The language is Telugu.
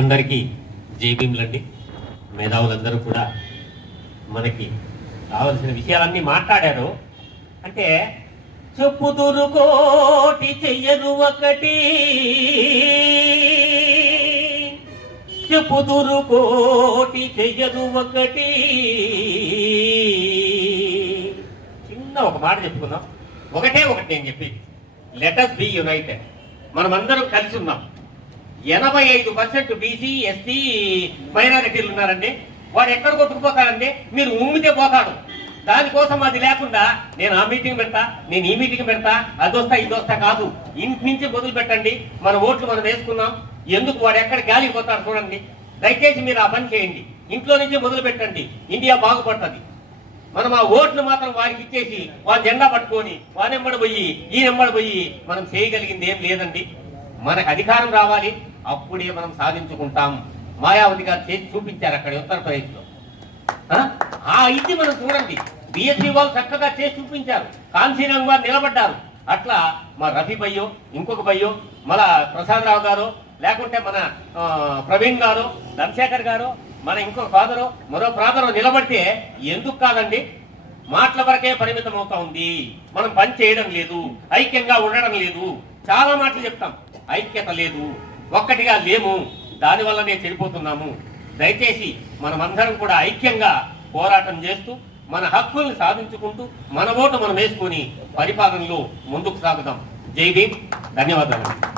అందరికీ జై భీమ్లండి. మేధావులందరూ కూడా మనకి కావలసిన విషయాలన్నీ మాట్లాడారు. అంటే చెప్పుదురు కోటి చెయ్యరు ఒకటి, చెప్పుదురు కోటి చెయ్యరు ఒకటి. చిన్న ఒక మాట చెప్పుకుందాం. ఒకటే ఒకటి నేను చెప్పి, లెట్ us బి యునైటెడ్. మనమందరం కలిసి ఉన్నాం. 85% బీసీ, ఎస్టీ, మైనారిటీలు ఉన్నారండి. వాడు ఎక్కడ కొట్టుకుపోతాడండి? మీరు ఉమ్మితే పోతాడు. దానికోసం అది లేకుండా నేను ఆ మీటింగ్ పెడతా, నేను ఈ మీటింగ్ పెడతా, అదొస్తా ఇదొస్తా కాదు. ఇంటి నుంచి మొదలు పెట్టండి. మన ఓట్లు మనం వేసుకున్నాం. ఎందుకు వాడు ఎక్కడ గాలికి పోతాడు చూడండి. దయచేసి మీరు ఆ పని చేయండి. ఇంట్లో నుంచి మొదలు పెట్టండి. ఇండియా బాగుపడుతుంది. మనం ఆ ఓట్లు మాత్రం వారికి ఇచ్చేసి వారి జెండా పట్టుకొని వానెంబడి పోయి ఈయనెంబడి పోయి మనం చేయగలిగింది ఏం లేదండి. మనకు అధికారం రావాలి, అప్పుడే మనం సాధించుకుంటాం. మాయావతి గారు చేసి చూపించారు అక్కడ ఉత్తరప్రదేశ్లో. ఇది మనం చూడండి. బిఎస్పీ వాళ్ళు చక్కగా చేసి చూపించారు. కాంశీరామ్ గారు నిలబడ్డారు. అట్లా మా రఫీ భయ్యో, ఇంకొక భయ్యో, మన ప్రసాదరావు గారు, లేకుంటే మన ప్రవీణ్ గారు, ధనశేఖర్ గారు, మన ఇంకొక ఫాదరు, మరో ఫాదరు నిలబడితే ఎందుకు కాదండి? మాటల వరకే పరిమితం అవుతా ఉంది. మనం పని చేయడం లేదు, ఐక్యంగా ఉండడం లేదు. చాలా మాటలు చెప్తాం, ఐక్యత లేదు, ఒక్కటిగా లేము. దానివల్లనే చెడిపోతున్నాము. దయచేసి మనమందరం కూడా ఐక్యంగా పోరాటం చేస్తూ మన హక్కుల్ని సాధించుకుంటూ మన ఓటు మనం వేసుకొని పరిపాలనలో ముందుకు సాగుదాం. జై భీమ్. ధన్యవాదాలు.